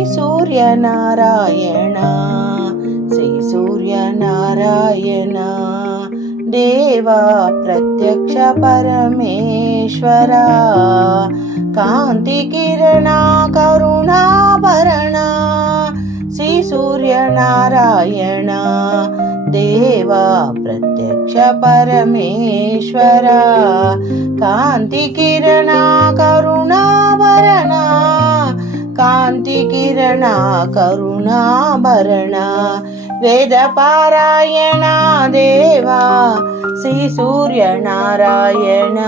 శ్రీ సూర్యనారాయణ. శ్రీ సూర్యనారాయణ. దేవా ప్రత్యక్ష పరమేశ్వర. కాంతి కిరణ కరుణాభరణ శ్రీ సూర్యనారాయణ. దేవా ప్రత్యక్ష పరమేశ్వర. కాంతి కిరణ కరుణాభరణ కాంతి కిరణ కరుణాభరణ వేద పారాయణ దేవా శ్రీ సూర్యనారాయణ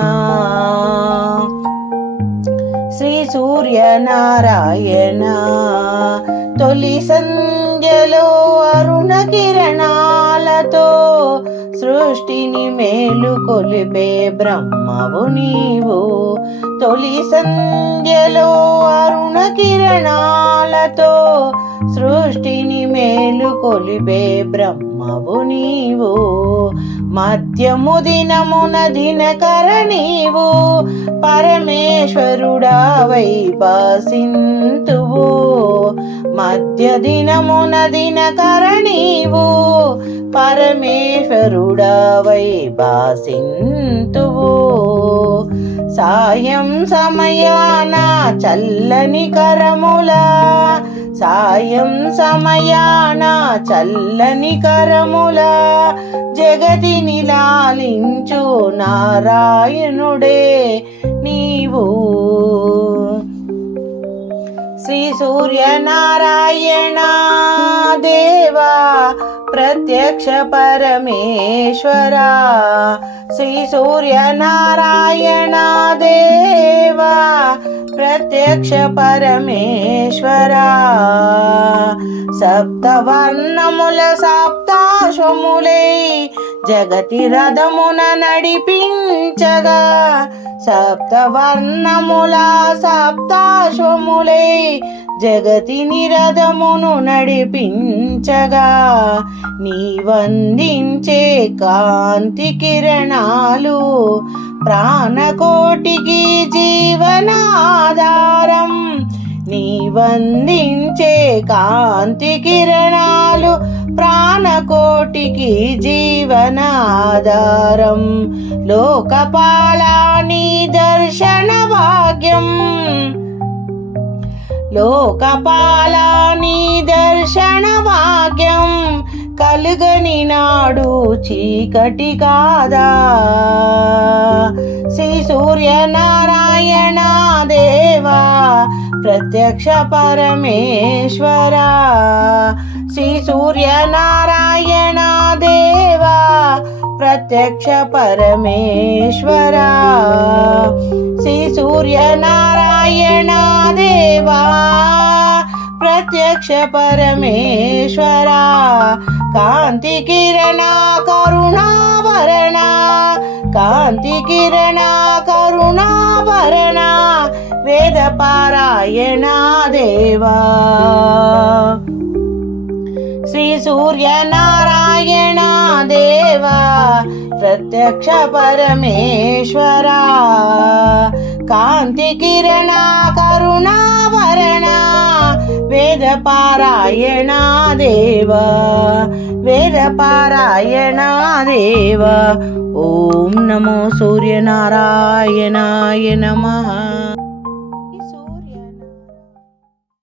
శ్రీ సూర్యనారాయణ తొలి సంధ్యలో అరుణ కృపలతో సృష్టిని మేలు కొలిపే బ్రహ్మవు నీవు. తొలి సంధ్యలో అరుణ కిరణాలతో సృష్టిని మేలు కొలిపే బ్రహ్మవు నీవు. మధ్యము దినమున దినకర నీవు. పరమేశ్వరుడా వైపాసింతువు మధ్య దినమున దినకర నీవు. పరమేశ్వరుడవై భాసింతువు సాయం సమయాన చల్లని కరములా సాయం సమయాన చల్లని కరముల జగతిని లాలించు నారాయణుడే నీవు. శ్రీ సూర్యనారాయణ దేవా ప్రత్యక్ష పరమేశ్వరా శ్రీ సూర్యనారాయణ దేవా ప్రత్యక్ష పరమేశ్వరా సప్తవర్ణముల సప్తాశ్వములై జగతి రథమున నడిపించగా సప్తవర్ణముల సప్తాశ్వములై జగతి నిరథమును నడిపించగా నీ వందించే కాంతి కిరణాలు ప్రాణకోటికి జీవనాధారం. నీ వందించే కాంతి కిరణాలు ప్రాణకోటికి జీవనాధారం. లోకపాలాని దర్శన భాగ్యం. లోకపాలాని దర్శన భాగ్యం కలుగని నాడు చీకటి కాదా? శ్రీ సూర్యనారాయణ దేవా ప్రత్యక్ష పరమేశ్వర. శ్రీ సూర్యనారాయణ దేవా ప్రత్యక్ష పరమేశ్వర. శ్రీ సూర్యనారాయణ దేవా ప్రత్యక్ష పరమేశ్వర. కాంతి కిరణ కరుణాభరణ కాంతి కిరణ కరుణాభరణ వేద పారాయణ దేవా. శ్రీ సూర్యనారాయణ దేవా ప్రత్యక్ష పరమేశ్వర. కాంతి కిరణ కరుణాభరణ వేద పారాయణ దేవా వేద పారాయణ దేవా. ఓం నమో సూర్యనారాయణాయ నమః.